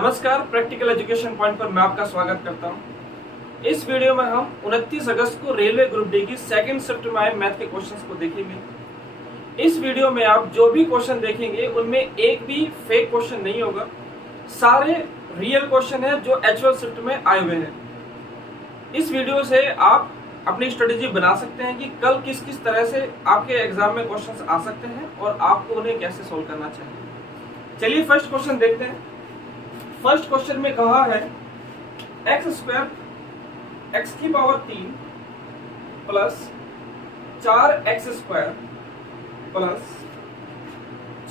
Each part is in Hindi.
नमस्कार, प्रैक्टिकल एजुकेशन पॉइंट पर मैं आपका स्वागत करता हूं। इस वीडियो में हम 29 अगस्त को रेलवे ग्रुप डी की सेकंड शिफ्ट में आए मैथ के क्वेश्चंस को देखेंगे। इस वीडियो में आप जो भी क्वेश्चन देखेंगे उनमें एक भी फेक क्वेश्चन नहीं होगा, सारे रियल क्वेश्चन है जो एक्चुअल शिफ्ट में आए हुए हैं। इस वीडियो से आप अपनी स्ट्रेटेजी बना सकते हैं कि कल किस किस तरह से आपके एग्जाम में क्वेश्चंस आ सकते हैं और आपको उन्हें कैसे सोल्व करना चाहिए। चलिए फर्स्ट क्वेश्चन देखते हैं। फर्स्ट क्वेश्चन में कहा है एक्स स्क्वायर एक्स की power 3 plus 4x square plus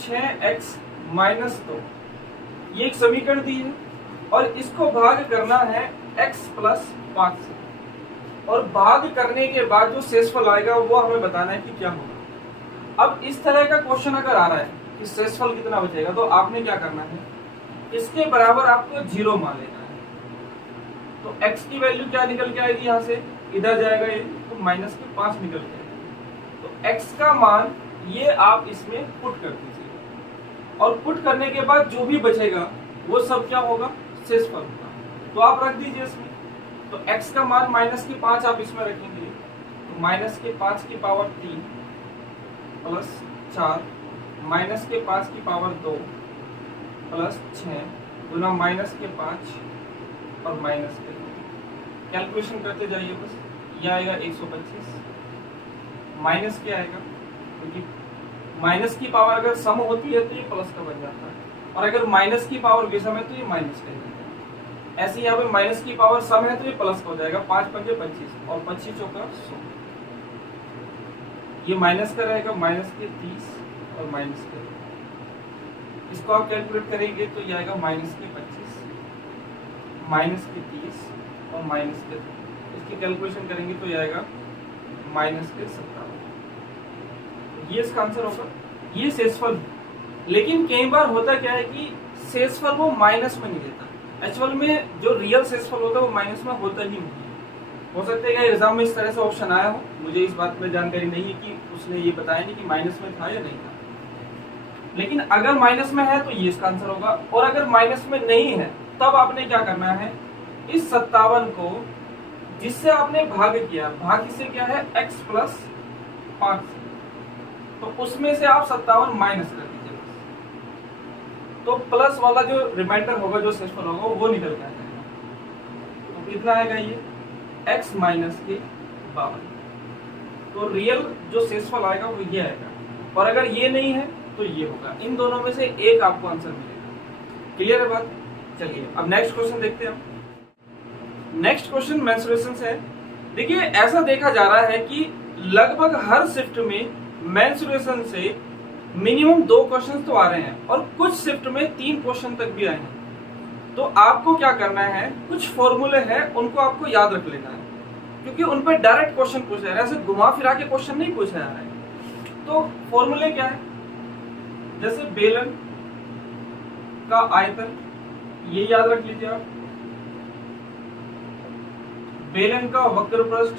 6x minus 2 ये एक समीकरण दी है और इसको भाग करना है x प्लस 5 से, और भाग करने के बाद जो शेषफल आएगा वो हमें बताना है कि क्या होगा। अब इस तरह का क्वेश्चन अगर आ रहा है कि शेषफल कितना बचेगा, तो आपने क्या करना है, इसके बराबर आपको 0 मान लेना है। तो x की वैल्यू क्या निकल के आएगी, यहाँ से इधर जाएगा ये, तो माइनस के 5 निकल के आएगा। तो x का मान ये आप इसमें पुट कर दीजिए और पुट करने के बाद जो भी बचेगा वो सब क्या होगा, शेषफल होगा। तो आप रख दीजिए इसमें। तो x का मान माइनस के 5 आप इसमें रखेंगे, तो माइनस के 5 की पावर 3 प्लस 4 माइनस के 5 की पावर 2 प्लस 6 गुना माइनस के 5 और माइनस के 2। कैलकुलेशन करते जाइए बस। यह आएगा 125 माइनस क्या आएगा, क्योंकि माइनस की पावर अगर सम होती है तो ये प्लस का बन जाता है, और अगर माइनस की पावर विषम है तो ये माइनस का बन जाएगा। ऐसे यहाँ पे माइनस की पावर सम है तो ये प्लस का हो जाएगा। 5 पंजे 25 और 25 चौका 100। ये माइनस का रहेगा, माइनस के 30 और माइनस के 2। इसको आप कैलकुलेट करेंगे तो ये आएगा माइनस के 25 माइनस के 30 और माइनस के 2। इसकी कैलकुलेशन करेंगे तो ये आएगा माइनस के 57। ये इसका आंसर होगा। ये शेषफल। लेकिन कई बार होता क्या है कि शेषफल वो माइनस में नहीं देता। एक्चुअल में जो रियल शेषफल होता है वो माइनस में होता ही नहीं। हो सकता है कि एग्जाम में इस तरह से ऑप्शन आया हो, मुझे इस बात में जानकारी नहीं है कि उसने ये बताया नहीं कि माइनस में था या नहीं था। लेकिन अगर माइनस में है तो ये इसका आंसर होगा, और अगर माइनस में नहीं है तब आपने क्या करना है, इस 57 को जिससे आपने भाग किया, भाग किससे किया है, x प्लस 5 से, तो उसमें से आप 57 माइनस कर दीजिए बस। तो प्लस वाला जो रिमाइंडर होगा, जो शेषफल होगा, वो निकल के आ जाएगा। तो कितना आएगा ये, x माइनस के 52। तो रियल जो शेषफल आएगा वो ये आएगा, और अगर ये नहीं है तो ये होगा। इन दोनों में से एक आपको आंसर मिलेगा। क्लियर है बात। चलिए अब नेक्स्ट क्वेश्चन देखते हैं हम। नेक्स्ट क्वेश्चन मेंसुरेशन से है। देखिए ऐसा देखा जा रहा है कि लगभग हर शिफ्ट में मेंसुरेशन से मिनिमम 2 क्वेश्चन तो आ रहे हैं, और कुछ शिफ्ट में 3 क्वेश्चन तक भी आए हैं। तो आपको क्या करना है, कुछ फॉर्मूले हैं उनको आपको याद रख लेना है, क्योंकि उन पर डायरेक्ट क्वेश्चन पूछा जा रहा है, ऐसे घुमा फिरा के क्वेश्चन नहीं पूछा जा रहा है। तो फॉर्मूले क्या है, जैसे बेलन का आयतन, ये याद रख लीजिए आप। बेलन का वक्र पृष्ठ,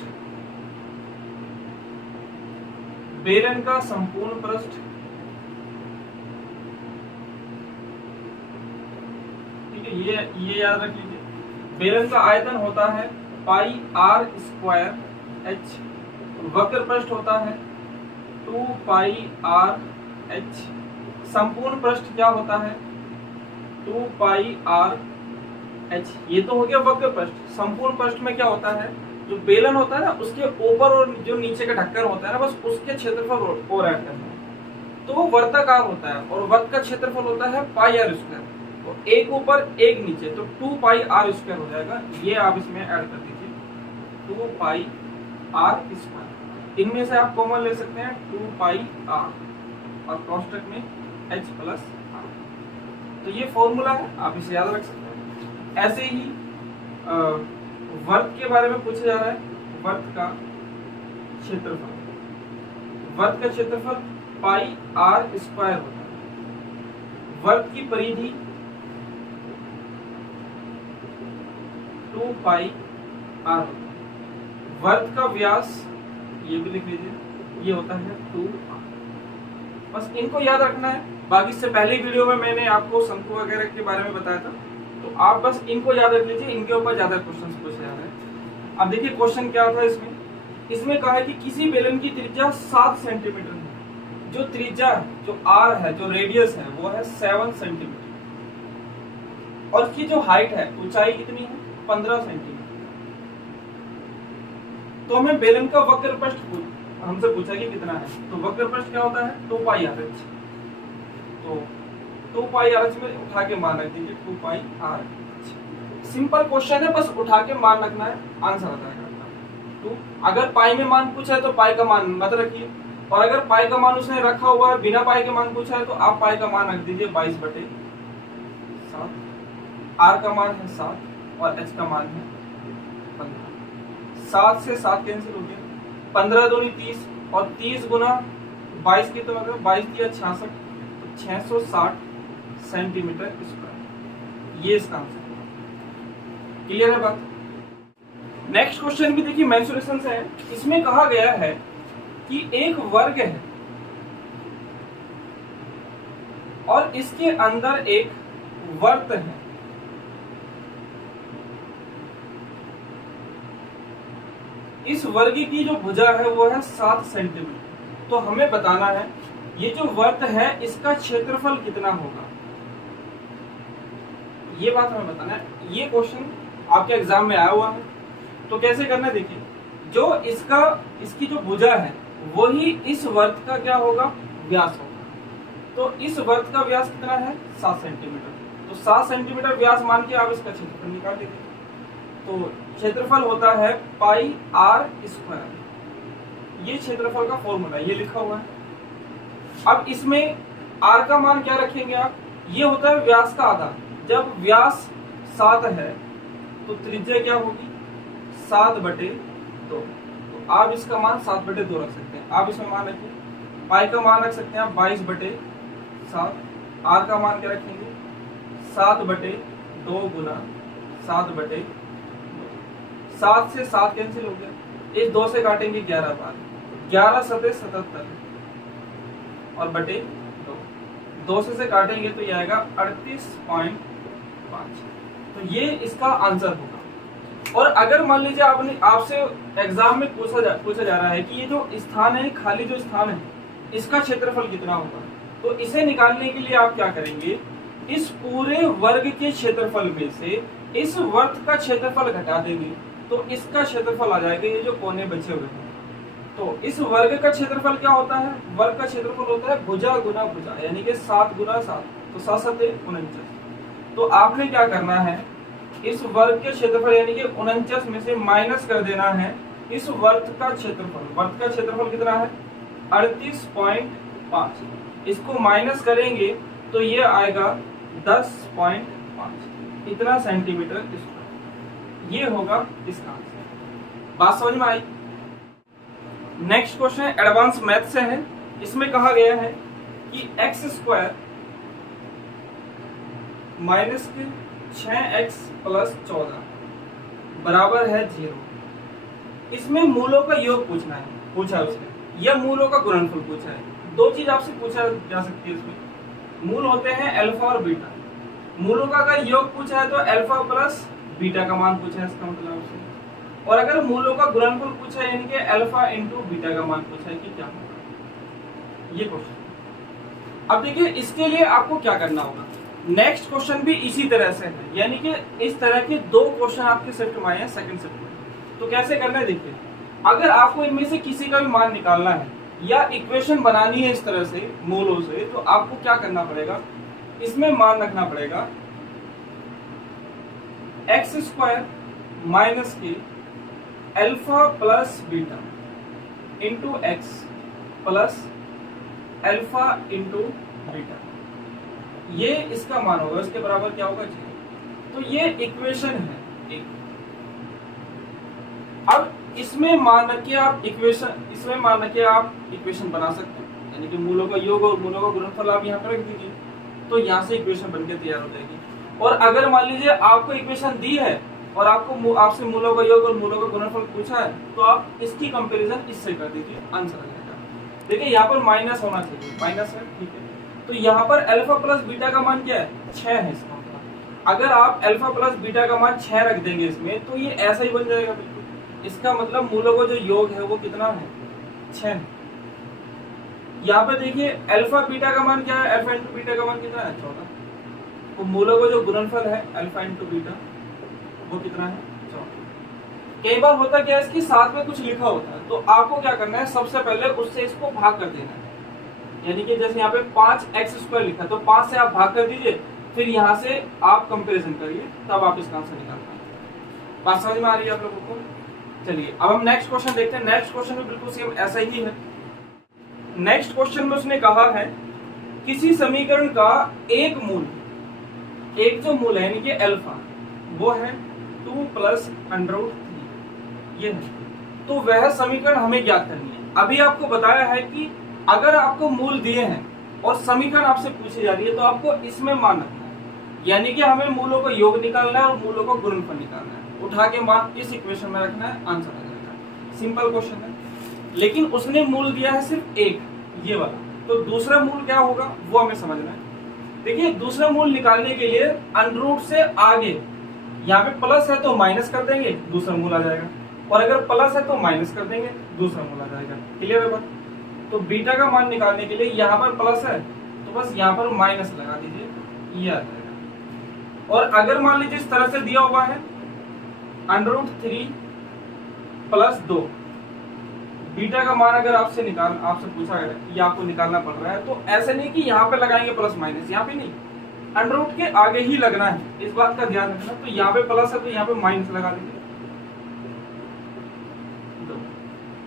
बेलन का संपूर्ण पृष्ठ, ठीक है, ये याद रख लीजिए। बेलन का आयतन होता है पाई r स्क्वायर h, वक्र पृष्ठ होता है 2 पाई r h, संपूर्ण पृष्ठ क्या होता है 2 पाई r h। ये तो हो गया वक्र पृष्ठ। संपूर्ण पृष्ठ में क्या होता है, जो बेलन होता है ना, उसके ऊपर और जो नीचे का ढक्कन होता है ना, बस उसके क्षेत्रफल और ऐड करना है, तो वो वर्ताकार होता है, और वर्त का क्षेत्रफल होता है पाई r स्क्वायर। तो एक ऊपर एक नीचे, तो 2 पाई r स्क्वायर हो जाएगा। ये आप इसमें ऐड कर दीजिए 2 पाई r स्क्वायर। इनमें से आप कॉमन ले सकते हैं 2 पाई r, और कोष्टक में h प्लस r। तो ये फॉर्मूला है, आप इसे याद रख सकते हैं। ऐसे ही वर्त के बारे में पूछा जा रहा है। वर्त का क्षेत्रफल, वर्त का क्षेत्रफल पाई r स्क्वायर होता है। वर्त की परिधि 2 पाई r होता है। वर्त का व्यास, ये भी लिख लीजिए, ये होता है 2r। बस इनको याद रखना है। बाकी से पहले वीडियो में मैंने आपको शंकु वगैरह के बारे में बताया था, तो आप बस इनको याद रख लीजिए, इनके ऊपर ज्यादा क्वेश्चन पूछे जा रहे हैं। अब देखिए क्वेश्चन क्या था इसमें कहा है कि किसी बेलन की त्रिज्या 7 सेंटीमीटर है, जो त्रिज्या है, जो आर है, जो रेडियस है वो है 7 सेंटीमीटर, और इसकी जो हाइट है, ऊंचाई कितनी है 15 सेंटीमीटर। तो हमें बेलन का वक्र पृष्ठ हमसे पूछा कि कितना है, तो वक्र पृष्ठ क्या होता है 2 पाई आर एच। तो 2 पाई आर एच में उठा के मान रख दीजिए 2 पाई आर एच। सिंपल क्वेश्चन है, बस उठा के मान रखना है, आंसर आ जाएगा। तो अगर पाई में मान पूछा है तो पाई का मान मत रखिए, और अगर पाई का मान उसने रखा हुआ है बिना पाई के मान पूछा है तो आप पाई का मान रख दीजिए 22/7। आर का मान है 7 और एच का मान है 15। 7 से 7 कैंसिल हो गया, 15 दूनी 30 और 30 गुना 22 की तो मतलब 22 दिया 66, तो 660 सेंटीमीटर स्क्वायर। ये इसका आंसर। क्लियर है बात? नेक्स्ट क्वेश्चन भी देखिए मेंसुरेशन से है। इसमें कहा गया है कि एक वर्ग है और इसके अंदर एक वर्त है। इस वर्ग की जो भुजा है वो है 7 सेंटीमीटर। तो हमें बताना है ये जो वर्त है इसका क्षेत्रफल कितना होगा, ये बात हमें बताना है। ये क्वेश्चन आपके एग्जाम में आया हुआ है। तो कैसे करना है देखिए, जो इसकी जो भुजा है वही इस वर्त का क्या होगा, व्यास होगा। तो इस वर्त का व्यास कितना है 7 सेंटीमीटर। तो 7 सेंटीमीटर व्यास मान के आप इसका क्षेत्रफल निकाल लीजिए। तो क्षेत्रफल होता है पाई आर स्क्वायर। ये क्षेत्रफल का फॉर्मूला ये लिखा हुआ है। अब इसमें आर का मान क्या रखेंगे आप, ये होता है व्यास का आधा। जब व्यास 7 है तो त्रिज्या क्या होगी 7/2। तो आप इसका मान 7/2 रख सकते हैं। आप इसमें मान रखिए, पाई का मान रख सकते हैं आप 22/7। आर का मान क्या रखेंगे 7/2 गुना 7/2। 7 से 7 कैंसिल हो गया, इस 2 से काटेंगे 11 बार, 11 सते 77 और बटे 2 से काटेंगे तो ये आएगा 38.5। तो ये इसका आंसर होगा। और अगर मान लीजिए आपसे एग्जाम में पूछा जा रहा है कि ये जो स्थान है, खाली जो स्थान है, इसका क्षेत्रफल कितना होगा, तो इसे निकालने के लिए आप क्या करेंगे, इस पूरे वर्ग के क्षेत्रफल में से इस वर्त का क्षेत्रफल घटा देंगे तो इसका क्षेत्रफल आ जाएगा ये जो कोने बचे हुए हैं। तो इस वर्ग का क्षेत्रफल क्या होता है, वर्ग का क्षेत्रफल होता है भुजा गुना भुजा, यानी कि 7 गुना 7, तो 7 7 49। तो आपने क्या करना है, इस वर्ग के क्षेत्रफल यानी कि 49 में से माइनस कर देना है इस वर्त का क्षेत्रफल। वर्त का क्षेत्रफल कितना है 38.5। इसको माइनस करेंगे तो ये आएगा 10.5, इतना सेंटीमीटर स्क्वायर। ये होगा इसका आंसर। बात समझ में आई? नेक्स्ट क्वेश्चन एडवांस मैथ से है। इसमें कहा गया है कि x² माइनस 6x + 14 बराबर है 0। इसमें मूलों का योग पूछा है उसने, या मूलों का गुणनफल पूछा है। 2 चीज आपसे पूछा जा सकती है इसमें। मूल होते हैं अल्फा और बीटा। मूलों का अगर योग पूछा है तो अल्फा प्लस बीटा का मान पूछा है इसका मतलब से। और अगर मूलों का गुणनफल पूछा है यानी कि अल्फा इंटू बीटा का मान पूछा है कि क्या होगा, ये क्वेश्चन। अब देखिए इसके लिए आपको क्या करना होगा, नेक्स्ट क्वेश्चन भी इसी तरह से है, यानी कि इस तरह के 2 क्वेश्चन आपके शिफ्ट में आए हैं सेकंड शिफ्ट में। तो कैसे करना है देखिए, अगर आपको इनमें से किसी का भी मान निकालना है या इक्वेशन बनानी है इस तरह से मूलों से, तो आपको क्या करना पड़ेगा, इसमें मान रखना पड़ेगा x² माइनस के alpha plus beta into x plus alpha into beta, ये इसका मान होगा। इसके बराबर क्या होगा 0। तो ये इक्वेशन है एक। अब इसमें मान रखिए आप इक्वेशन बना सकते हैं, यानी कि मूलों का योग और मूलों का गुणनफल आप यहाँ पर रख दीजिए, तो यहाँ से इक्वेशन बनकर तैयार हो जाएगी। और अगर मान लीजिए आपको इक्वेशन दी है और आपसे मूलों का योग और मूलों का गुणनफल पूछा है, तो आप इसकी कंपैरिजन इससे कर दीजिए, आंसर आ जाएगा। देखिए यहाँ पर माइनस होना चाहिए, माइनस है, ठीक है। तो यहाँ पर अल्फा प्लस बीटा का मान क्या है 6 है इसका मतलब। अगर आप अल्फा प्लस बीटा का मान 6 रख देंगे इसमें तो ये ऐसा ही बन जाएगा बिल्कुल। इसका मतलब मूलों का जो योग है वो कितना है 6। यहाँ पे देखिए अल्फा बीटा का मान क्या है, अल्फा इंटू बीटा का मान कितना है 14। तो मूलों का जो गुणनफल है अल्फा इंटू बीटा वो कितना है 14। कई बार होता क्या है इसके साथ में कुछ लिखा होता है, तो आपको क्या करना है सबसे पहले उससे इसको भाग कर देना है। यानी कि जैसे यहाँ पे 5x² लिखा तो 5 से आप भाग कर दीजिए, फिर यहाँ से आप कंपैरिजन करिए, तब आप इसका आंसर निकाल पाएंगे। बात समझ में आ रही है आप लोगों को? चलिए अब हम नेक्स्ट क्वेश्चन देखते हैं। नेक्स्ट क्वेश्चन में बिल्कुल सेम ऐसा ही है। नेक्स्ट क्वेश्चन में उसने कहा है किसी समीकरण का एक जो मूल है यानी कि अल्फा वो है 2 + √3 ये है, तो वह समीकरण हमें ज्ञात करनी है। अभी आपको बताया है कि अगर आपको मूल दिए हैं और समीकरण आपसे पूछी जा रही है तो आपको इसमें मान रखना है, यानी कि हमें मूलों का योग निकालना है और मूलों का गुणनफल निकालना है। उठा के मान इस इक्वेशन में रखना है, आंसर आ जाएगा। सिंपल क्वेश्चन है, लेकिन उसने मूल दिया है सिर्फ एक ये वाला, तो दूसरा मूल क्या होगा वो हमें समझना है। देखिए दूसरा मूल निकालने के लिए √ से आगे यहाँ पे प्लस है तो माइनस कर देंगे, दूसरा मूल आ जाएगा, और अगर प्लस है तो माइनस कर देंगे, दूसरा मूल आ जाएगा। क्लियर है बात? तो बीटा का मान निकालने के लिए यहाँ पर प्लस है तो बस यहाँ पर माइनस लगा दीजिए, ये आ जाएगा। और अगर मान लीजिए इस तरह से दिया हुआ है √3 + 2, बीटा का मान अगर आपसे पूछा है ये आपको निकालना पड़ रहा है, तो ऐसे नहीं कि यहाँ पे लगाएंगे प्लस माइनस, यहाँ पे नहीं, √ के आगे ही लगना है, इस बात का ध्यान रखना। तो यहाँ पे प्लस है तो यहाँ पे माइनस लगा दीजिए,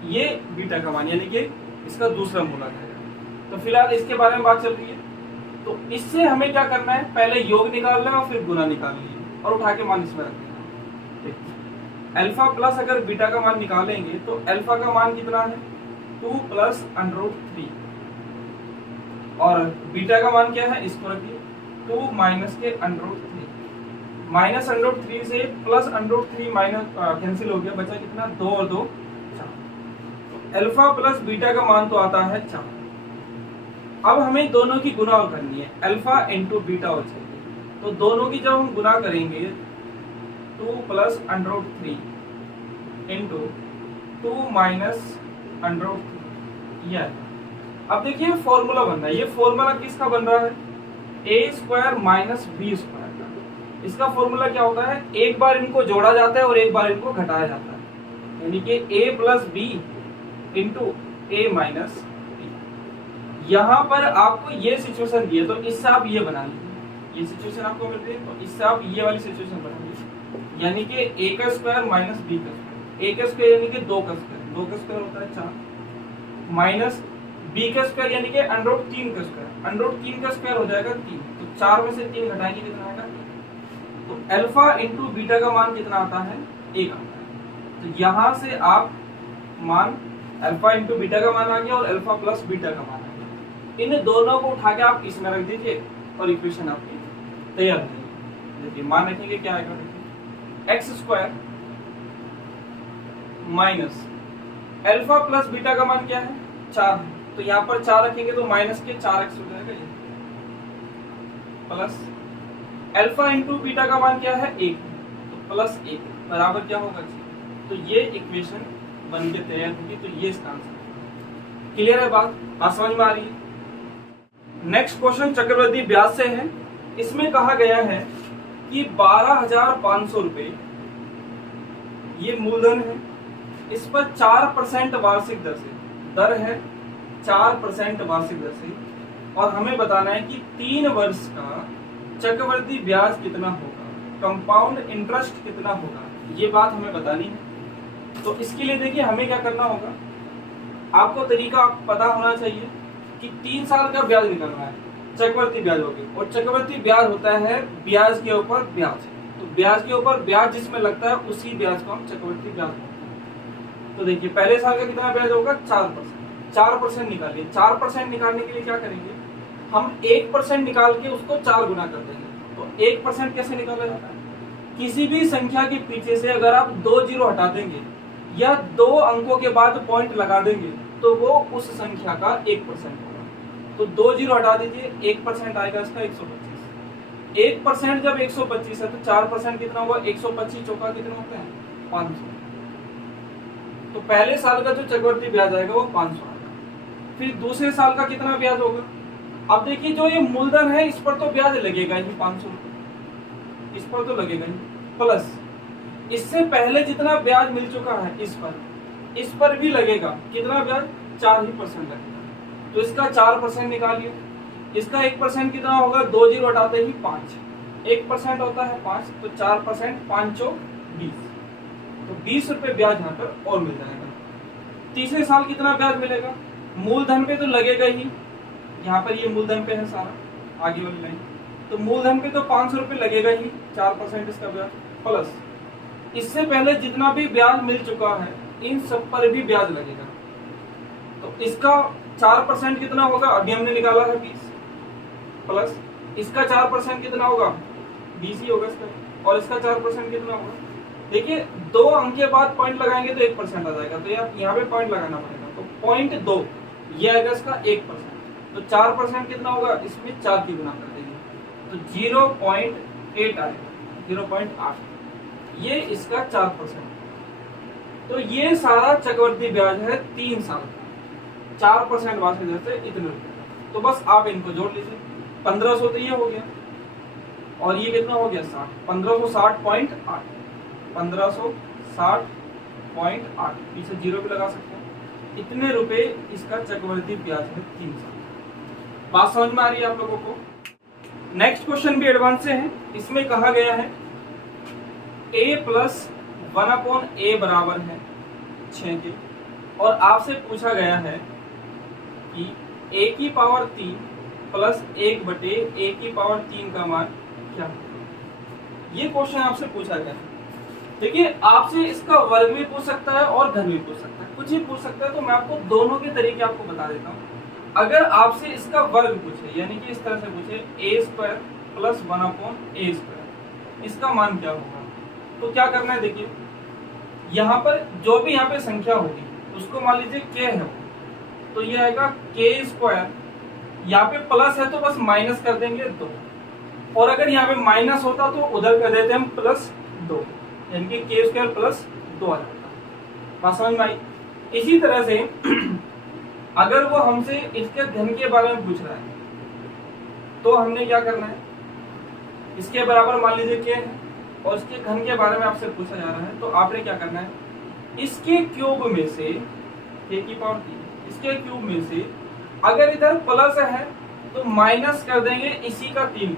ये बीटा का मान यानी कि इसका दूसरा मूल आ जाएगा। तो फिलहाल इसके बारे में बात चल रही है, तो इससे हमें क्या करना है, पहले योग निकालना है और फिर गुना निकालनी है, और उठा के मान इसमें रख देना। अल्फा प्लस अगर बीटा का मान निकालेंगे तो अल्फा का मान कितना है 2 + √3, और बीटा का मान क्या है इसको रखिए 2 - √3, माइनस √3 से प्लस √3 माइनस कैंसिल हो गया, बचा कितना 2 और 2 4। अल्फा प्लस बीटा का मान तो आता है 4। अब हमें दोनों की गुणा करनी है, अल्फा इंटू बीटा हो जाएगी, तो दोनों की जब हम गुणा करेंगे 2 + √3 इंटू 2 - √3 यह। अब देखिए फॉर्मूला बन रहा है, ये फॉर्मूला किसका बन रहा है a² - b² का। इसका फॉर्मूला क्या होता है, एक बार इनको जोड़ा जाता है और एक बार इनको घटाया जाता है, यानी कि a + b into a - b। यहाँ पर आपको ये सिचुएशन दी है तो इससे आप ये बना लीजिए, ये सिचुएशन आपको मिल रही है तो इससे आप ये वाली सिचुएशन बना लीजिए, यानी कि a² - b², a² यानी कि 2 का स्क्वायर, 2 का स्क्वायर होता है 4, माइनस b² यानी कि √3 का स्क्वायर, √3 का स्क्वायर हो जाएगा 3, तो 4 में से 3 घटाएंगे कितना आएगा, तो अल्फा इंटू बीटा का मान कितना आता है 1 आता है। तो यहाँ से आप मान अल्फा इंटू बीटा का मान आ गया और अल्फा प्लस बीटा का मान आ गया, इन दोनों को उठा के आप इसमें रख दीजिए और इक्वेशन आपकी तैयार हो जाएगी। देखिए मान रखेंगे क्या आएगा, x² minus alpha plus beta का मान क्या है 4 है, तो यहाँ पर 4 रखेंगे तो माइनस के 4x हो जाएगा, ये प्लस अल्फा इंटू बीटा का मान क्या है 1, तो +1 बराबर क्या होगा, तो ये इक्वेशन बन के तैयार होगी। तो ये इसका आंसर। क्लियर है बात समझ में आ रही है? नेक्स्ट क्वेश्चन चक्रवृद्धि ब्याज से है। इसमें कहा गया है कि 12,500 रुपए ये मूलधन है, इस पर 4% वार्षिक दर से दर है 4% वार्षिक दर से, और हमें बताना है कि 3 वर्ष का चक्रवृद्धि ब्याज कितना होगा, कंपाउंड इंटरेस्ट कितना होगा, ये बात हमें बतानी है। तो इसके लिए देखिए हमें क्या करना होगा, आपको तरीका पता होना चाहिए कि 3 साल का ब्याज निकलना है, चक्रवृद्धि ब्याज होगी, और चक्रवृद्धि ब्याज होता है ब्याज के ऊपर ब्याज, तो ब्याज के ऊपर ब्याज जिसमें लगता है उसी ब्याज को हम चक्रवृद्धि ब्याज बोलते हैं। तो देखिए पहले साल का कितना ब्याज होगा 4% निकालिए। 4% निकालने के लिए क्या करेंगे, हम 1% निकाल के उसको 4 गुना कर देंगे। तो 1% कैसे निकाला जाता है, किसी भी संख्या के पीछे से अगर आप 2 जीरो हटा देंगे या 2 अंकों के बाद पॉइंट लगा देंगे तो वो उस संख्या का 1% होगा। तो 2 जीरो हटा दीजिए, 1% आएगा इसका 125। 1% जब 125 है तो 4% कितना होगा, 125 चौका कितना होता है, 500। तो पहले साल का जो चक्रवृद्धि ब्याज आएगा वो 500 आएगा। फिर दूसरे साल का कितना ब्याज होगा, अब देखिए जो ये मूलधन है इस पर तो ब्याज लगेगा ही 500, इस पर तो लगेगा ही, प्लस इससे पहले जितना ब्याज मिल चुका है इस पर भी लगेगा, कितना ब्याज, 4% लगेगा। तो इसका 4% निकालिए, इसका 1% कितना होगा, 2 जीरो हटाते ही 5, 1% होता है 5, तो 4%, 5 20, तो 20 रुपए ब्याज यहाँ पर और मिल जाएगा। तीसरे साल कितना ब्याज मिलेगा, मूलधन पे तो लगेगा ही, यहाँ पर ये मूलधन पे है सारा आगे वाली लाइन, तो मूलधन पे तो 500 रुपए लगेगा ही, 4% इसका ब्याज, प्लस इससे पहले जितना भी ब्याज मिल चुका है इन सब पर भी ब्याज लगेगा। तो इसका 4% कितना होगा, अभी हमने निकाला है 20, प्लस इसका 4% कितना होगा, 20 ही होगा इसका, और इसका 4% कितना होगा, देखिए 2 अंक के बाद पॉइंट लगाएंगे तो 1% आ जाएगा, तो यहाँ पे पॉइंट लगाना पड़ेगा, तो 0.2 ये आएगा इसका 1%, तो 4% कितना होगा, इसमें 4 की गुना कर देंगे तो 0.8 आएगा, 0.8, ये इसका 4%। तो ये सारा चक्रवृद्धि ब्याज है 3 साल का, 4% वार्षिक दर से इतने रुपए। तो बस आप इनको जोड़ लीजिए, 1500 तो ये हो गया, और ये कितना हो गया 60, 1560.8, 1560.8, पीछे जीरो भी लगा सकते हैं, इतने रुपए इसका चक्रवृद्धि ब्याज है 3 साल। बात समझ में आ रही है आप लोगों को। नेक्स्ट क्वेश्चन भी एडवांस से है, इसमें कहा गया है a प्लस 1/a बराबर है 6 के, और आपसे पूछा गया है कि a की पावर 3 प्लस 1/a की पावर 3 का मान क्या है। ये क्वेश्चन आपसे पूछा गया है। देखिए आपसे इसका वर्ग भी पूछ सकता है और घन भी पूछ सकता है, कुछ ही पूछ सकता है, तो मैं आपको दोनों के तरीके आपको बता देता हूँ। अगर आपसे इसका वर्ग पूछे, यानी कि इस तरह से पूछे a² प्लस 1/a², इसका मान क्या होगा, तो क्या करना है, देखिए यहाँ पर जो भी यहाँ पे संख्या होगी उसको मान लीजिए k है, तो ये आएगा k², यहाँ पे प्लस है तो बस माइनस कर देंगे 2, और अगर यहाँ पे माइनस होता तो उधर कर देते हम +2, यानी कि k² प्लस 2 आ जाता। बात समझ में आई। इसी तरह से अगर वो हमसे इसके घन के बारे में पूछ रहा है तो हमने क्या करना है, इसके बराबर मान लीजिए k है और इसके घन के बारे में आपसे पूछा जा रहा है, तो आपने क्या करना है, इसके क्यूब में से k की पावर 3, इसके क्यूब में से अगर इधर प्लस है तो माइनस कर देंगे इसी का 3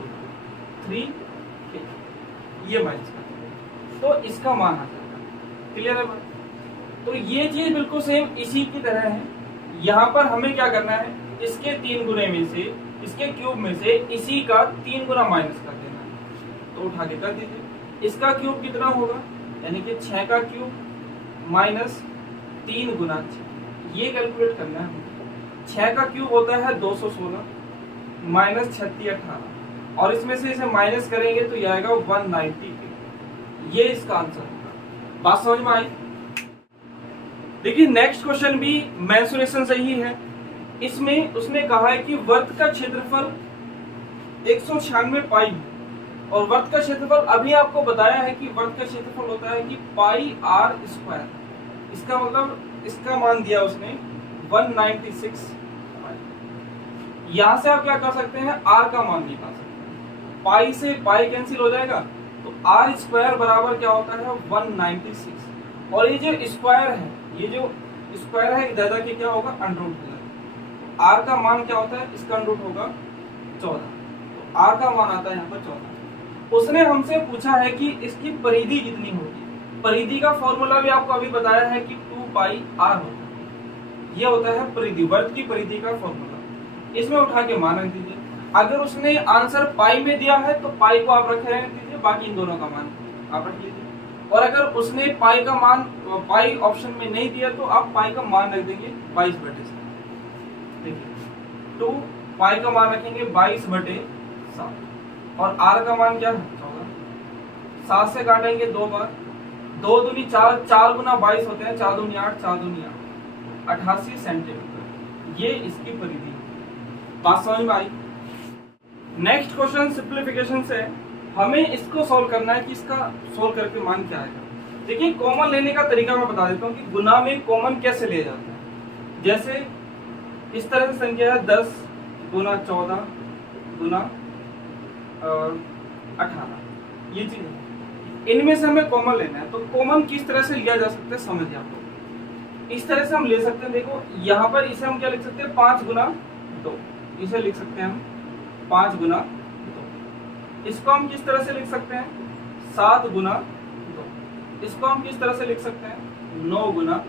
3k, ये माइनस कर देंगे तो इसका मान आ जाएगा। क्लियर है बात। तो ये चीज बिल्कुल सेम इसी की तरह है। यहाँ पर हमें क्या करना है, इसके 3 गुने में से, इसके क्यूब में से इसी का 3 गुना माइनस कर देना है, तो उठा के कर दीजिए। इसका क्यूब कितना होगा, यानी कि 6 का क्यूब माइनस 3 गुना 6, ये कैलकुलेट करना है। 6 का क्यूब होता है 216 माइनस 36 18, और इसमें से इसे माइनस करेंगे तो ये आएगा 190, ये इसका आंसर होगा। बात समझ में आई। देखिए नेक्स्ट क्वेश्चन भी मेंसुरेशन से ही है। इसमें उसने कहा है कि वृत्त का क्षेत्रफल 196 पाई और वृत्त का क्षेत्रफल अभी आपको बताया है कि वृत्त का क्षेत्रफल होता है कि पाई आर स्क्वायर। इसका मतलब इसका मान दिया उसने 196। यहां से आप क्या कर सकते हैं, आर का मान निकाल सकते हैं। पाई से पाई कैंसिल हो जाएगा तो आर स्क्वायर बराबर क्या होता है 196, और ये जो स्क्वायर है, ये जो स्क्वायर है दादा के क्या होगा √2। आर का मान क्या होता है, इसका √ होगा 14, तो आर का मान आता है यहाँ पर 14। उसने हमसे पूछा है कि इसकी परिधि कितनी होगी। परिधि का फॉर्मूला भी आपको अभी बताया है कि 2 पाई आर होता है, ये होता है परिधि, वर्ग की परिधि का फॉर्मूला। इसमें उठा के मान रख दीजिए। अगर उसने आंसर पाई में दिया है तो पाई को आप रखे रहने दीजिए, बाकी इन दोनों का मान आप रख लीजिए। और अगर उसने पाई का मान, पाई ऑप्शन में नहीं दिया तो आप पाई का मान रख देंगे 22/7। देखिए 2 पाई का मान रखेंगे 22/7, और आर का मान क्या है 14। 7 से काटेंगे 2 बार, 2 दूनी 4, 4 गुना 22 होते हैं, 4 दूनी 8, 4 दूनी 8, 88 सेंटीमीटर, ये इसकी परिधि। बात समझ में आई। नेक्स्ट क्वेश्चन सिंप्लीफिकेशन से है, हमें इसको सॉल्व करना है कि इसका सॉल्व करके मान क्या आएगा। देखिए कॉमन लेने का तरीका मैं बता देता हूँ कि गुना में कॉमन कैसे लिया जाता है। जैसे इस तरह से संख्या है 10 गुना 14 गुना 18, ये चीज है। इनमें से हमें कॉमन लेना है, तो कॉमन किस तरह से लिया जा सकता है समझिए आप लोग। इस तरह से हम ले सकते हैं, देखो यहाँ पर इसे हम क्या लिख सकते हैं 5 गुना 2, इसे लिख सकते हैं हम 5 गुना 2। इसको हम किस तरह से लिख सकते हैं 7 गुना 2। इसको हम किस तरह से लिख सकते हैं 9 गुना।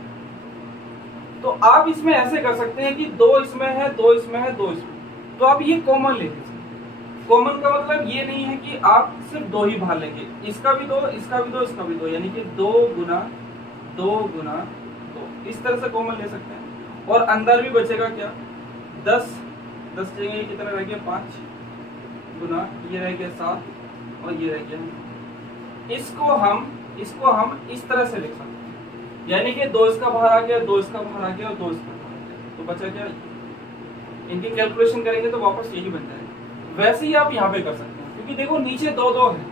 तो आप इसमें ऐसे कर सकते हैं कि 2 इसमें है, 2 इसमें है, 2 इसमें, तो आप ये कॉमन ले लीजिए। कॉमन का मतलब ये नहीं है कि आप सिर्फ 2 ही बाहर लेंगे, इसका भी 2, इसका भी 2, इसका भी 2, यानी कि 2 गुना 2 गुना 2, इस तरह से कॉमन ले सकते हैं। और अंदर भी बचेगा क्या 10 जगह कितना रह गया 5 गुना, ये रह गया 7 और ये रह गया। इसको हम इस तरह से लिख सकते हैं, यानी कि 2 इसका बाहर आ गया, 2 इसका बाहर आ गया और 2 इसका बाहर आ गया, तो बचा क्या, इनकी कैलकुलेशन करेंगे तो वापस यही बन जाएगा। वैसे ही आप यहाँ पे कर सकते हैं, क्योंकि देखो नीचे 2 2 है,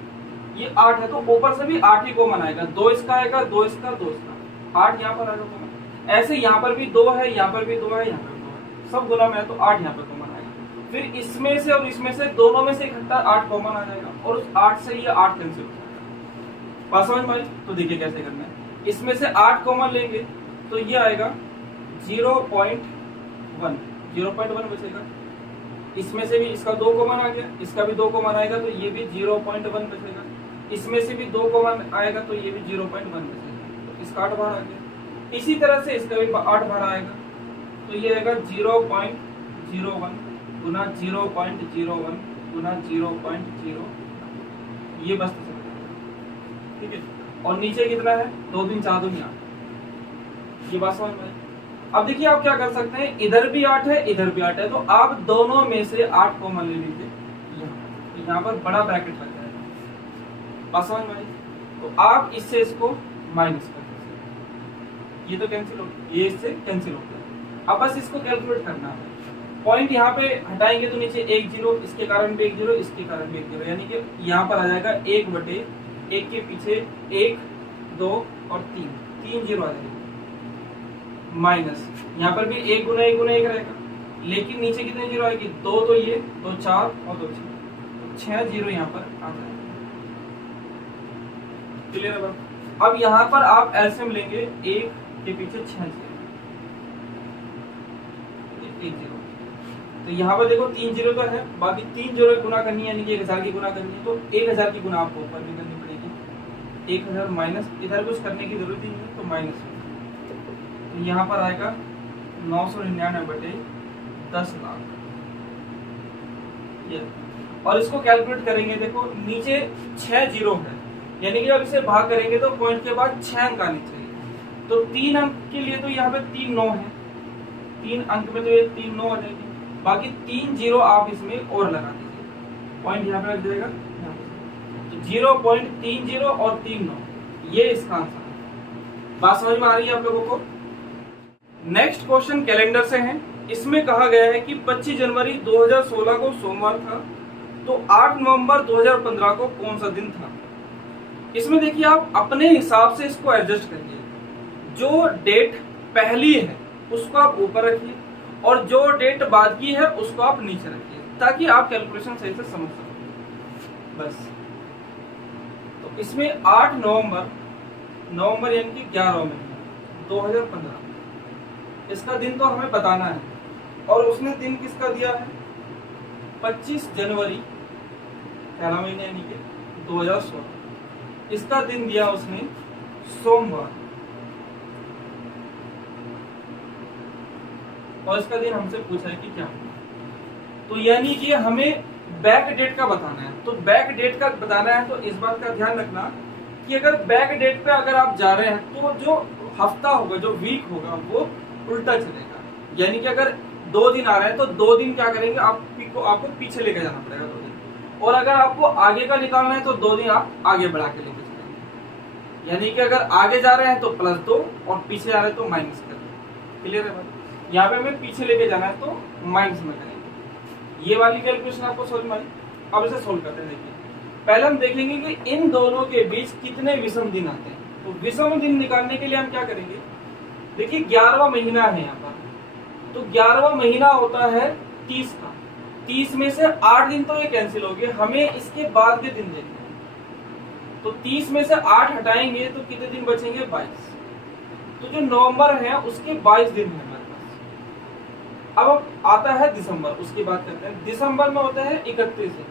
ये 8 है, तो ऊपर से भी 8 ही कॉमन आएगा। 2 इसका आएगा, 2 इसका, 2 इसका, 8 यहाँ पर आएगा कॉमन। ऐसे यहाँ पर भी 2 है, यहाँ पर भी 2 है, यहाँ पर 2 है, सब गुना में है तो 8 यहाँ पर कॉमन आएगा। फिर इसमें से और इसमें से दोनों में से इकट्ठा 8 कॉमन आ जाएगा और उस 8 से ये 8 कैंसिल हो जाएगा। बात समझ में आई? तो देखिए कैसे करना है। इसमें से 8 कॉमन लेंगे तो ये आएगा 0.1, 0.1 बचेगा। इसमें से भी इसका 2 कॉमन आ गया, इसका भी 2 कॉमन आएगा तो ये भी 0.1 बचेगा। इसमें से भी 2 कॉमन आएगा तो ये भी 0.1 बचेगा, तो इसका 8 बाहर आ गया। इसी तरह से इसका भी 8 बाहर आएगा तो ये आएगा 0.01 गुना 0.01 गुना 0.0, ये बस ठीक है। और नीचे कितना है 2 3 4 2 8, ये बात समझ में आई? अब देखिए आप क्या कर सकते हैं, इधर भी 8 है, इधर भी 8 है, तो आप दोनों में से 8 कॉमन ले लीजिए। यहाँ पर बड़ा ब्रैकेट लग जाएगा, बात समझ में आई? तो आप इससे इसको माइनस कर दीजिए, ये तो कैंसिल हो गया, ये इससे कैंसिल हो गया। अब बस इसको कैलकुलेट करना है। पॉइंट यहाँ पे हटाएंगे तो नीचे 1 0, इसके कारण भी 1 0, इसके कारण भी 1 0, यानी कि यहाँ पर आ जाएगा 1/1 के पीछे 1 2 और 3 0 आ जाएगा। माइनस यहाँ पर भी 1 गुना 1 गुना 1 रहेगा, लेकिन नीचे कितने 0 आएगी 2, तो ये 2 4 और 2 6, तो 6 0 यहाँ पर आ जाएगा। क्लियर है बात? अब यहाँ पर आप एलसीएम लेंगे, 1 के पीछे 6 0, 1 0, तो यहाँ पर देखो 3 0 तो है, बाकी 3 0 गुना करनी है, यानी कि 1000 की गुना करनी है, तो 1000 की गुना आपको ऊपर भी करनी पड़ेगी। 1000 माइनस, इधर कुछ करने की जरूरत ही नहीं, तो माइनस, तो यहाँ पर आएगा 999/10 लाख। और इसको कैलकुलेट करेंगे, देखो नीचे 6 0 है, यानी कि अब इसे भाग करेंगे तो पॉइंट के बाद 6 अंक आने चाहिए। तो 3 अंक के लिए तो यहाँ पे 3 9 है, 3 अंक में तो ये 3 9 आ जाएगी, बाकी 3 0 आप इसमें और लगा दीजिए, पॉइंट यहाँ पे लग जाएगा, तो 0.30 और 3 9, ये इसका आंसर है। बात समझ में आ रही है आप लोगों को? नेक्स्ट क्वेश्चन कैलेंडर से है। इसमें कहा गया है कि 25 जनवरी 2016 को सोमवार था, तो 8 नवंबर 2015 को कौन सा दिन था? इसमें देखिए आप अपने हिसाब से इसको एडजस्ट करिए, जो डेट पहली है उसको आप ऊपर रखिए और जो डेट बाद की है उसको आप नीचे रखिए, ताकि आप कैलकुलेशन सही से समझ सकें बस। तो इसमें 8 नवंबर यानी कि 11 महीना 2015, इसका दिन तो हमें बताना है, और उसने दिन किसका दिया है 25 जनवरी 11 महीने यानी कि 2016, इसका दिन दिया उसने सोमवार, और इसका दिन हमसे पूछा है कि क्या, तो यानी कि हमें बैक डेट का बताना है। तो बैक डेट का बताना है तो इस बात का ध्यान रखना कि अगर बैक डेट पे अगर आप जा रहे हैं तो जो हफ्ता होगा, जो वीक होगा, वो उल्टा चलेगा। यानी कि अगर 2 दिन आ रहे हैं तो 2 दिन क्या करेंगे, आपको पीछे लेके जाना पड़ेगा 2 दिन, और अगर आपको आगे का निकालना है तो 2 दिन आप आगे बढ़ा के लेके चलेंगे। यानी कि अगर आगे जा रहे हैं तो +2 और पीछे आ रहे हैं तो माइनस कर। क्लियर है बात? यहाँ पे हमें पीछे लेके जाना है तो माइनस में करेंगे। ये वाली कैलकुलेशन आपको समझ में आई? अब इसे सोल्व करते हैं। देखिए पहले हम देखेंगे कि इन दोनों के बीच कितने विषम दिन आते हैं। तो विषम दिन निकालने के लिए हम क्या करेंगे, देखिए 11वां महीना है यहाँ पर, तो 11वां महीना होता है 30 का, 30 में से 8 दिन तो ये कैंसिल हो गए, हमें इसके बाद के दिन देखने हैं। तो 30 में से 8 हटाएंगे तो कितने दिन बचेंगे, 22। तो जो नवंबर है उसके 22 दिन है हमारे पास। अब आता है दिसंबर, उसकी बात करते हैं। दिसंबर में होता है 31 दिन।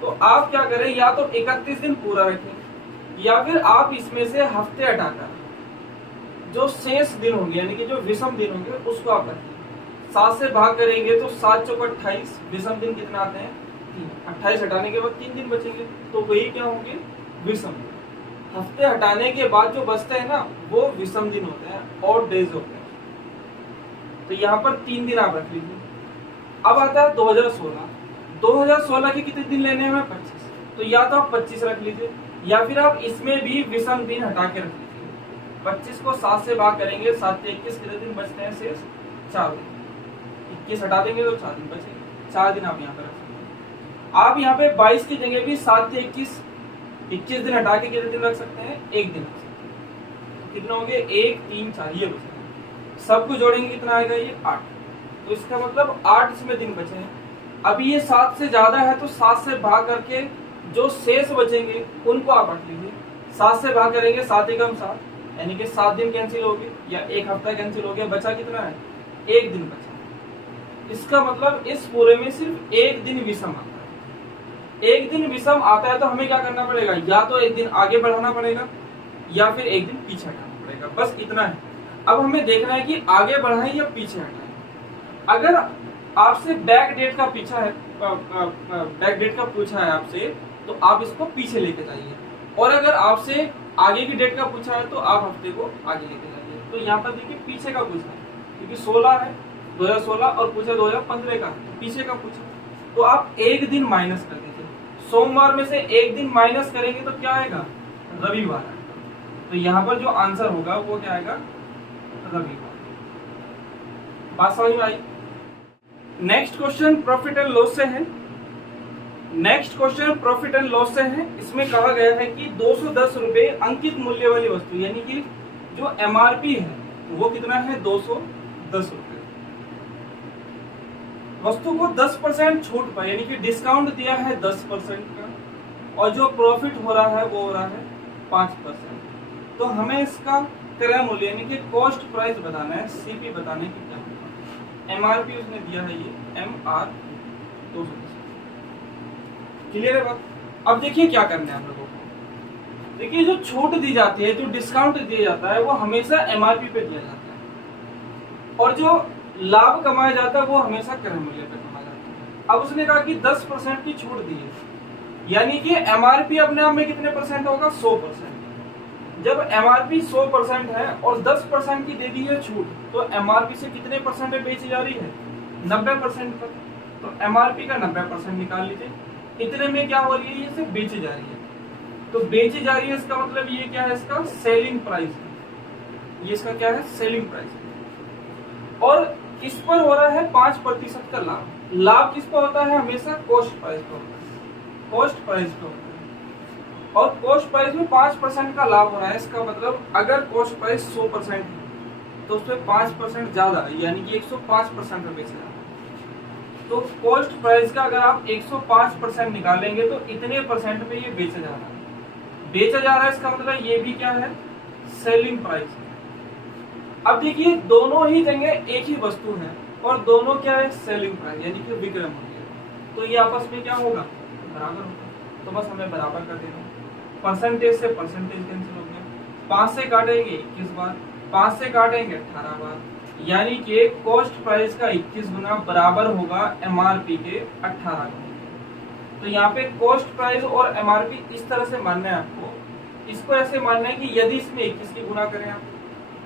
तो आप क्या करें, या तो 31 दिन पूरा रखें या फिर आप इसमें से हफ्ते हटाकर जो शेष दिन होंगे यानी कि जो विषम दिन होंगे उसको आप रखें। 7 से भाग करेंगे तो 7 चौक 28, विषम दिन कितना आते हैं 3। 28 हटाने के बाद 3 दिन बचेंगे, तो वही क्या होंगे, विषम दिन। हफ्ते हटाने के बाद जो बचते हैं ना वो विषम दिन होते हैं, ऑड डेज होते हैं। तो यहाँ पर 3 दिन आप रख लीजिए। अब आता है 2016। 2016 के कितने दिन लेने हैं, 25। तो या तो आप 25 रख लीजिए या फिर आप इसमें भी विषम दिन हटा के रख लीजिए। 25 को 7 से भाग करेंगे, 7 से 21 कितने दिन बचते हैं, शेष 4 दिन। 21 हटा देंगे तो 4 दिन बचेंगे, 4 दिन आप यहाँ पे रख सकते हैं। आप यहाँ पे 22 की जगह भी 7 से 21 दिन हटा के कितने दिन रख सकते हैं, 1 दिन रख सकते हैं। कितने होंगे, 1 3 4 ये बचेंगे। सबको जोड़ेंगे कितना आएगा, ये 8। तो इसका मतलब 8 इसमें दिन बचे हैं। अभी ये 7 से ज्यादा है तो 7 से भाग करके जो शेष बचेंगे उनको आप रख लीजिए। 7 से भाग करेंगे, 7 एकम 7, यानी कि 7 दिन कैंसिल हो गए या 1 हफ्ता कैंसिल हो गया, बचा कितना है, 1 दिन बचा। इसका मतलब इस पूरे में सिर्फ 1 दिन विषम आता है। 1 दिन विषम आता है तो हमें क्या करना पड़ेगा, या तो 1 दिन आगे बढ़ाना पड़ेगा या फिर 1 दिन पीछे हटाना पड़ेगा, बस इतना है। अब हमें देखना है कि आगे बढ़ाएं या पीछे हटाएं। अगर आपसे बैक डेट का पीछा है, बैक डेट का पूछा है आपसे, तो आप इसको पीछे लेके जाइए। और अगर आपसे आगे की डेट का पूछा है तो आप हफ्ते को आगे लेके जाइए। तो यहाँ पर देखिए पीछे का पूछा है, क्योंकि 16 है 2016 और पूछा 2015 का, पीछे का पूछा, तो आप 1 दिन माइनस कर दीजिए। सोमवार में से 1 दिन माइनस करेंगे तो क्या आएगा, रविवार आएगा। तो यहाँ पर जो आंसर होगा वो क्या आएगा, रविवार। बात समझ में आई। Next question profit and loss से है। Next question profit and loss से है। इसमें कहा गया है कि 210 रुपए अंकित मूल्य वाली वस्तु, यानी कि जो एमआरपी है वो कितना है, 210 रुपए। वस्तु को 10% छूट पर यानी कि डिस्काउंट दिया है 10% का, और जो प्रॉफिट हो रहा है वो हो रहा है 5%। तो हमें इसका क्रय मूल्य यानी कि कॉस्ट प्राइस बताना है, सीपी बताने की क्या होगा। एमआरपी उसने दिया है ये MR 210। क्लियर है बात। अब देखिए क्या करना है हम लोगों को। देखिए जो छूट दी जाती है, जो डिस्काउंट दिया जाता है वो हमेशा एमआरपी पे दिया जाता है, और जो लाभ कमाया जाता है वो हमेशा क्रय मूल्य पे कमाया जाता है। अब उसने कहा कि 10% की छूट दी है, यानी कि एमआरपी अपने आप में कितने परसेंट होगा, 100%। जब एमआरपी 100% है और 10% की दे दी है छूट, तो एमआरपी से कितने परसेंट बेची जा रही है, 90% तक। तो एमआरपी का 90% निकाल लीजिए। इतने में क्या हो रही है, ये सिर्फ बेची जा रही है। तो बेची जा रही है इसका मतलब ये क्या है, इसका सेलिंग प्राइस है। ये इसका क्या है, सेलिंग प्राइस है। और इस पर हो रहा है 5% का लाभ। लाभ किस पर होता है, हमेशा कॉस्ट प्राइस पर होता है, कॉस्ट प्राइस पर होता है। और कॉस्ट प्राइस में 5% का लाभ हो रहा है। इसका मतलब अगर कॉस्ट प्राइस 100% है तो उसमें 5% ज्यादा है, यानी कि 105% में बेचा जाता है। तो कॉस्ट प्राइस का अगर आप 105% निकालेंगे तो इतने परसेंट में ये बेचा जा रहा है, बेचा जा रहा है। इसका मतलब ये भी क्या है, सेलिंग प्राइस है। अब देखिए दोनों ही जगह एक ही वस्तु है और दोनों क्या है, सेलिंग प्राइस यानी कि विक्रय मूल्य। तो ये आपस में क्या होगा, बराबर होगा। तो बस हमें बराबर कर देना। परसेंटेज से परसेंटेज कैंसिल हो गया। 5 से काटेंगे 21 बार, 5 से काटेंगे 18 बार, यानी कि कॉस्ट प्राइस का 21 गुना बराबर होगा एमआरपी के 18 गुना। तो यहाँ पे कॉस्ट प्राइस और एमआरपी इस तरह से मानना है आपको। इसको ऐसे मानना है कि यदि इसमें 21 की गुना करें आप,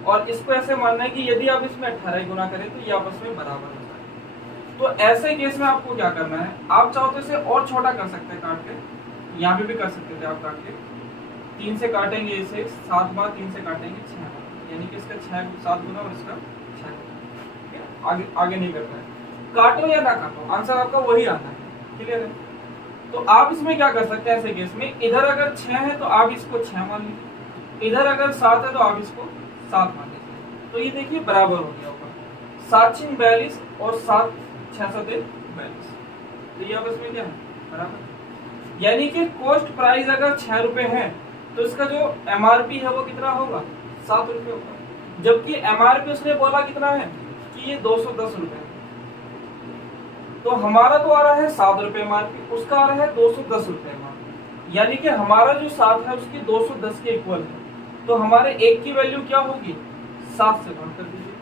और इसको ऐसे मानना है कि यदि आप इसमें 18 गुना करें तो ये आपस में बराबर हो जाए। तो ऐसे केस में आपको क्या करना है, आप चाहो तो इसे और छोटा कर सकते हैं काट के, यहाँ पे भी कर सकते थे आप काट के। 3 से काटेंगे इसे 7 बार, 3 से काटेंगे 6 बार, यानी कि इसका 7 गुना और इसका 6 गुना। आगे नहीं करना है, काटो या ना काटो, आंसर आपका वही आना है। क्लियर है। तो आप इसमें क्या कर सकते हैं, ऐसे केस में इधर अगर 6 है तो आप इसको 6 मान लीजिए, इधर अगर 7 है तो आप इसको 7 मान लीजिए। तो ये देखिए बराबर हो गया होगा, 7 6 42 और 7 6 7 42। तो ये आपस में क्या है, बराबर। यानी कि कॉस्ट प्राइस अगर 6 रुपए है तो इसका जो एमआरपी है वो कितना होगा, 7 रुपए होगा। जबकि एमआरपी उसने बोला कितना है कि ये 210 रुपए है। तो हमारा तो आ रहा है 7 रुपए एमआरपी, उसका आ रहा है 210 रुपए एमआरपी। यानी कि हमारा जो 7 है उसकी 210 के इक्वल है। तो हमारे एक की वैल्यू क्या होगी, 7 से काउंट कर दीजिए,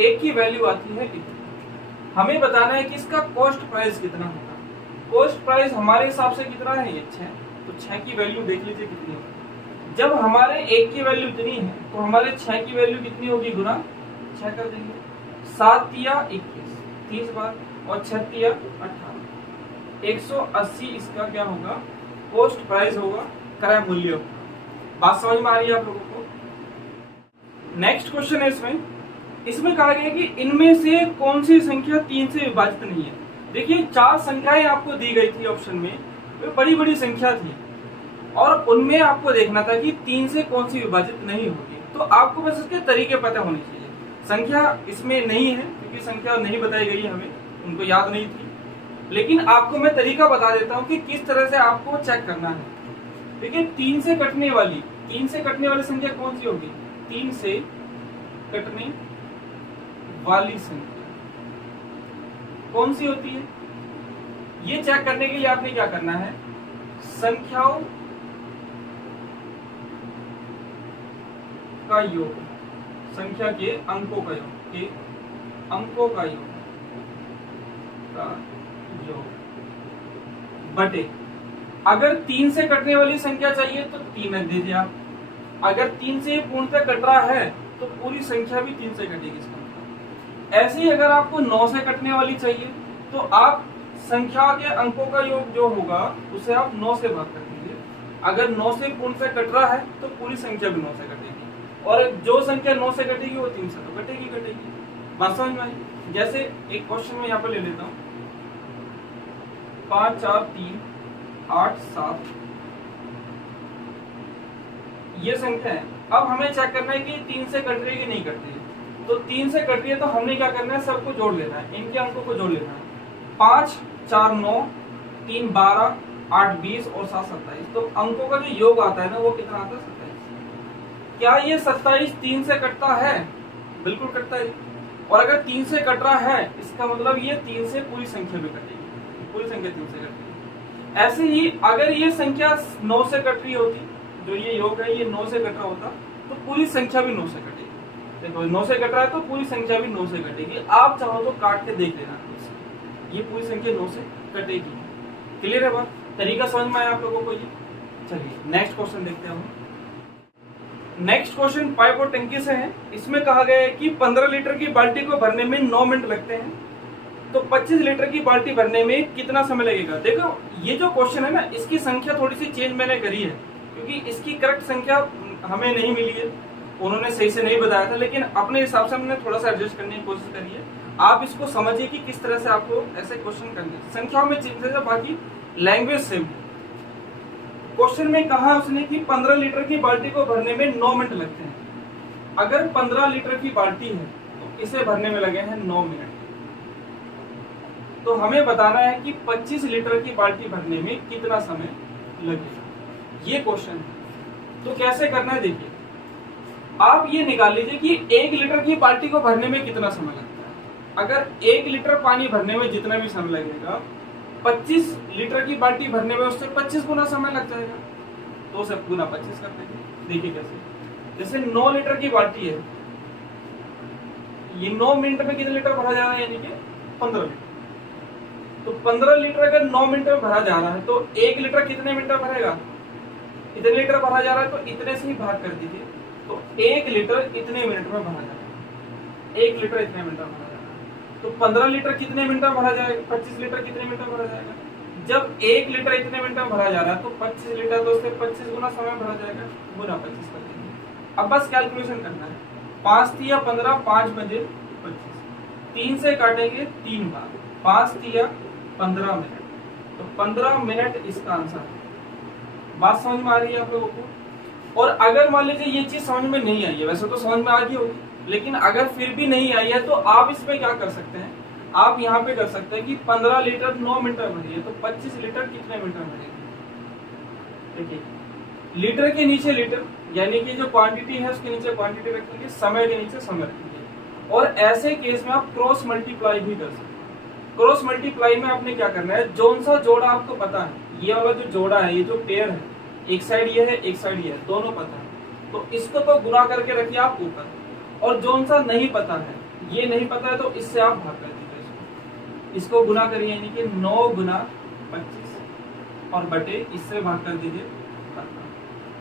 एक की वैल्यू आती है कितनी। हमें बताना है कि इसका कॉस्ट प्राइस कितना होगा। कॉस्ट प्राइस हमारे हिसाब से कितना है, ये 6। तो 6 की वैल्यू देख लीजिए कितनी होगी। जब हमारे एक की वैल्यू इतनी है तो हमारे 6 की वैल्यू कितनी होगी, गुना 6 कर देंगे। 7 तिया 21, 30 बार, और 6 तिया 18, 180 इसका क्या होगा, कॉस्ट प्राइस होगा, क्रय मूल्य होगा। बात समझ में आ रही है आप लोगों को। नेक्स्ट क्वेश्चन है इसमें कहा गया कि इनमें से कौन सी संख्या 3 से विभाजित नहीं है। देखिए 4 संख्याएं आपको दी गई थी ऑप्शन में, वे बड़ी बड़ी संख्या थी और उनमें आपको देखना था कि 3 से कौन सी विभाजित नहीं होगी। तो आपको बस इसके तरीके पता होने चाहिए। संख्या इसमें नहीं है क्योंकि संख्या नहीं बताई गई हमें, उनको याद नहीं थी, लेकिन आपको मैं तरीका बता देता हूँ कि किस तरह से आपको चेक करना है। देखिए 3 से कटने वाली संख्या कौन सी होगी, 3 से कटने वाली संख्या कौन सी होती है। ये चेक करने के लिए आपने क्या करना है, संख्याओं का योग, संख्या के अंकों का योग बटे, अगर 3 से कटने वाली संख्या चाहिए तो 3 रख दीजिए आप। अगर 3 से पूर्णतः कट रहा है तो पूरी संख्या भी 3 से कटेगी इसका मतलब। ऐसे ही अगर आपको 9 से कटने वाली चाहिए तो आप संख्या के अंकों का योग जो होगा उसे आप 9 से भाग कर दीजिए। अगर 9 से पूर्णतः कट रहा है तो पूरी संख्या भी 9 से कटेगी, और जो संख्या 9 से कटेगी वो 3 से तो कटेगी। बात समझ में आई। जैसे एक क्वेश्चन में यहाँ पे ले लेता हूँ, 5 4 3 8 7 ये संख्या है। अब हमें चेक करना है कि 3 से कट रही है कि नहीं कट रही है। तो 3 से कट रही है तो हमने क्या करना है, सबको जोड़ लेना है, इनके अंकों को जोड़ लेना है। 5 4 9 3 12 8 20 और 7 27। तो अंकों का जो योग आता है ना वो कितना आता है, 27। क्या ये 27 3 से कटता है, बिल्कुल कटता है। और अगर 3 से कट रहा है इसका मतलब ये 3 से पूरी संख्या भी कटेगी, पूरी संख्या 3 से कटेगी। ऐसे ही अगर ये संख्या 9 से कट रही होती, जो ये योग है ये 9 से कट रहा होता तो पूरी संख्या भी 9 से कटेगी। देखो 9 से कट रहा है तो पूरी संख्या भी 9 से कटेगी। आप चाहो तो काट के देख लेना, ये पूरी संख्या 9 से कटेगी। क्लियर है बात, तरीका समझ में आया आप लोगों को ये। चलिए नेक्स्ट क्वेश्चन देखते हैं हम। नेक्स्ट क्वेश्चन पाइप और टंकी से है। इसमें कहा गया है कि 15 लीटर की बाल्टी को भरने में 9 मिनट लगते हैं, तो 25 लीटर की बाल्टी भरने में कितना समय लगेगा। देखो ये जो क्वेश्चन है ना, इसकी संख्या थोड़ी सी चेंज मैंने करी है क्योंकि इसकी करेक्ट संख्या हमें नहीं मिली है, उन्होंने सही से नहीं बताया था, लेकिन अपने हिसाब से हमने थोड़ा सा एडजस्ट करने की कोशिश करी है। आप इसको समझिए कि किस तरह से आपको ऐसे क्वेश्चन करने हैं। संख्याओं में चेंज है, बाकी लैंग्वेज सेम। क्वेश्चन में कहा उसने कि 15 लीटर की बाल्टी को भरने में 9 मिनट लगते हैं। अगर 15 लीटर की बाल्टी है तो इसे भरने में लगे हैं 9 मिनट। तो हमें बताना है कि 25 लीटर की बाल्टी भरने में कितना समय लगेगा, ये क्वेश्चन है। तो कैसे करना है, देखिए आप ये निकाल लीजिए कि 1 लीटर की बाल्टी को भरने में कितना समय लगता है। अगर 1 लीटर पानी भरने में जितना भी समय लगेगा, 25 लीटर की बाल्टी भरने में उससे 25 गुना समय लग जाएगा, तो उसे गुना 25 कर देंगे। देखिए कैसे, जैसे 9 लीटर की बाल्टी है, ये 9 मिनट में कितने लीटर भरा जा रहा है, यानी कि 15 लीटर। तो 15 लीटर अगर 9 मिनट में भरा जा रहा है तो 1 लीटर कितने मिनट में भरेगा, इतने लीटर भरा जा रहा है तो इतने से ही भाग कर दीजिए। तो 1 लीटर इतने मिनट में भरा जाएगा, 1 लीटर इतने मिनट में भरा जाएगा। तो 15 लीटर कितने मिनट में भरा जाएगा, 25 लीटर कितने मिनट में भरा जाएगा। जब 1 लीटर इतने मिनट में भरा जा रहा है तो 25 लीटर तो उससे 25 गुना समय भरा जाएगा, गुना 25 कर देंगे। अब बस कैलकुलेशन करना है, 5 तिया 15, 5 बजे 25, 3 से काटेंगे 3 बार, 5 तिया 15 मिनट, तो 15 मिनट इसका आंसर है। बात समझ में आ रही है आप लोगों को? और अगर मान लीजिए ये चीज समझ में नहीं आई है, वैसे तो समझ में आ गई होगी, लेकिन अगर फिर भी नहीं आई है तो आप इसमें क्या कर सकते हैं, आप यहाँ पे कर सकते हैं कि 15 लीटर 9 मिनट में भरी है तो 25 लीटर कितने मिनट में भरेगी। देखिए लीटर के नीचे लीटर, यानी कि जो क्वांटिटी है उसके नीचे क्वांटिटी रखेंगे, समय के नीचे समय रखेंगे। और ऐसे केस में आप क्रॉस मल्टीप्लाई भी कर सकते हैं। क्रॉस मल्टीप्लाई में आपने क्या करना है, जोन सा जोड़ा आपको पता है, ये वाला जो जोड़ा है, ये जो पेयर है, एक साइड ये है एक साइड ये है, दोनों पता है, तो इसको तो गुना करके रखिए आप ऊपर, और जोन सा नहीं पता है, ये नहीं पता है, तो इससे आप भाग कर दीजिए, इसको गुना करिए, यानी कि 9 गुना 25 और बटे इससे भाग कर दीजिए।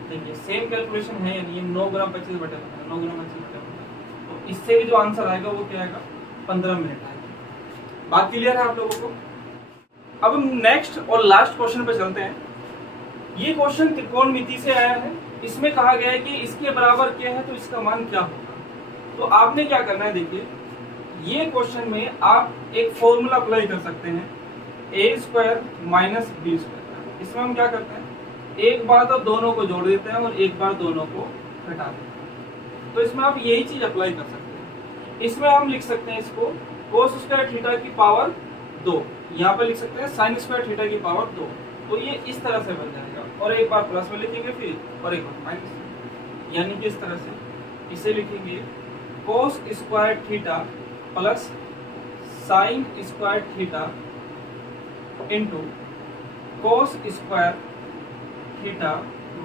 देखिए सेम कैलकुलेशन है, यानी ये 9 गुना 25 बटे 9 गुना 25 बटे, तो इससे भी जो आंसर आएगा वो क्या आएगा, 15 मिनट आएगा। बात क्लियर है आप लोगों को? अब हम नेक्स्ट और लास्ट क्वेश्चन पे चलते हैं। ये क्वेश्चन त्रिकोणमिति से आया है। इसमें कहा गया है कि इसके बराबर क्या है तो इसका मान क्या होगा। तो आपने क्या करना है, देखिए ये क्वेश्चन में आप एक फॉर्मूला अप्लाई कर सकते हैं, a² माइनस b²। इसमें हम क्या करते हैं, एक बार तो दोनों को जोड़ देते हैं और एक बार दोनों को घटा देते हैं। तो इसमें आप यही चीज अप्लाई कर सकते हैं। इसमें हम लिख सकते हैं इसको cos² थीटा की पावर 2, यहाँ पे लिख सकते हैं sin² थीटा की पावर 2। तो ये इस तरह से बन जाएगा, और एक बार प्लस में लिखेंगे फिर, और एक बार माइनस, यानी कि इस तरह से इसे लिखेंगे cos² theta plus sin² theta into cos² theta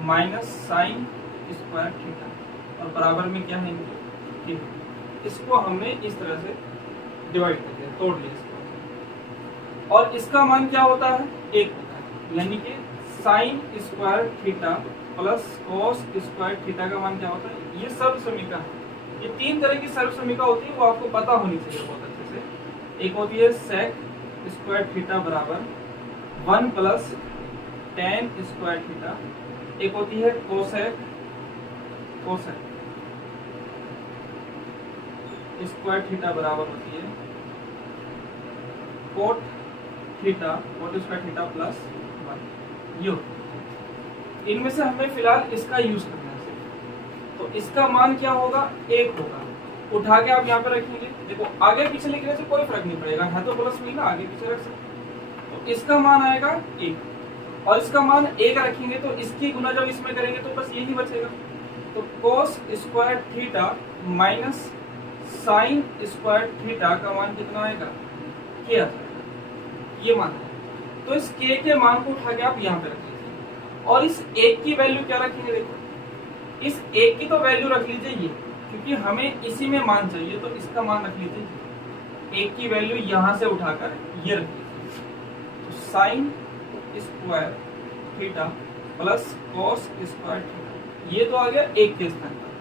minus sin² theta, और बराबर में क्या है इनके, इसको हमने इस तरह से डिवाइड कर दिया, तोड़ लिया इसको, और इसका मान क्या होता है, 1 होता है, यानी कि sin² theta plus cos² theta का मान क्या होता है, ये सर्व समीकरण है। ये 3 तरह की सर्व समीकरण होती है, वो आपको पता होनी चाहिए बहुत अच्छे से। एक होती है sec² थीटा बराबर 1 प्लस tan² थीटा, एक होती है cosec² थीटा बराबर होती है cot² थीटा प्लस 1। ये इनमें से हमें फिलहाल इसका यूज करना है, तो इसका मान क्या होगा, 1 होगा। उठा के आप यहाँ पे रखेंगे, देखो आगे पीछे लिखने से कोई फर्क नहीं पड़ेगा, है तो प्लस में ना, आगे पीछे रख सकते। तो इसका मान आएगा 1, और इसका मान 1 रखेंगे तो इसकी गुना जब इसमें करेंगे तो बस यही बचेगा। तो cos² theta minus sin² theta का मान कितना आएगा, k आ जाएगा, ये मान है। तो इस k के मान को उठा के आप यहाँ पे रख लीजिए, और इस 1 की वैल्यू क्या रखेंगे, देखो इस 1 की तो वैल्यू रख लीजिए ये, क्योंकि हमें इसी में मान चाहिए, तो इसका मान रख लीजिए, 1 की वैल्यू यहाँ से उठाकर ये रख लीजिए। तो sin² theta plus cos² theta, ये तो आ गया 1 के स्थान पर,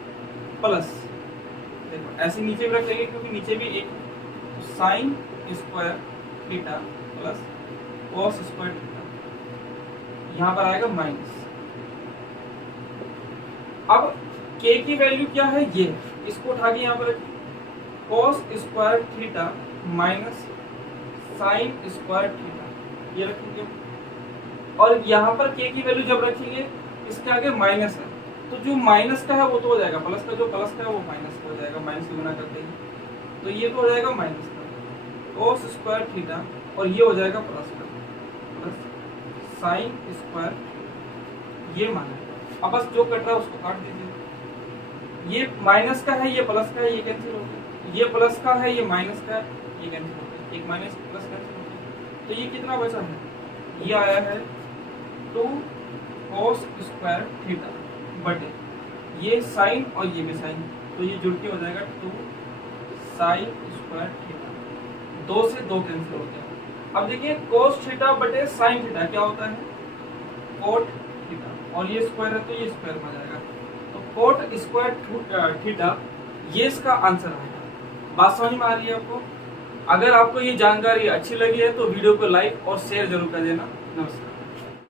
प्लस देखो ऐसे नीचे भी रख लेंगे क्योंकि नीचे भी 1, तो sin² theta plus cos² theta, यहाँ पर आएगा माइनस। अब k की वैल्यू क्या है, ये इसको उठा के यहाँ पर रखिए, cos² theta minus sin² theta, ये रखेंगे, और यहाँ पर k की वैल्यू जब रखेंगे इसके आगे माइनस है, तो जो माइनस का है वो तो हो जाएगा प्लस का, जो प्लस का है वो माइनस का हो जाएगा, माइनस की गुना करते ही, तो ये तो हो जाएगा माइनस का cos² थीटा, और ये हो जाएगा प्लस का, प्लस sin², ये मान है। अब बस जो कट रहा है उसको काट दीजिए, ये माइनस का है ये प्लस का है, ये कैंसिल हो गया, ये प्लस का है ये माइनस का है, ये कैंसिल हो गया, एक माइनस प्लस कैंसिल हो गया, तो ये कितना बचा है, ये आया है 2 cos² थीटा बटे ये साइन और ये भी साइन, तो ये जुड़ के हो जाएगा 2 sin² थीटा, 2 से 2 कैंसिल हो गया। अब देखिए cos थीटा बटे sin थीटा क्या होता है, cot थीटा, और ये स्क्वायर है तो ये स्क्वायर में आ जाएगा, तो cot² थीटा, ये इसका आंसर आएगा। बात समझ में आ रही है आपको? अगर आपको ये जानकारी अच्छी लगी है तो वीडियो को लाइक और शेयर जरूर कर देना। नमस्कार।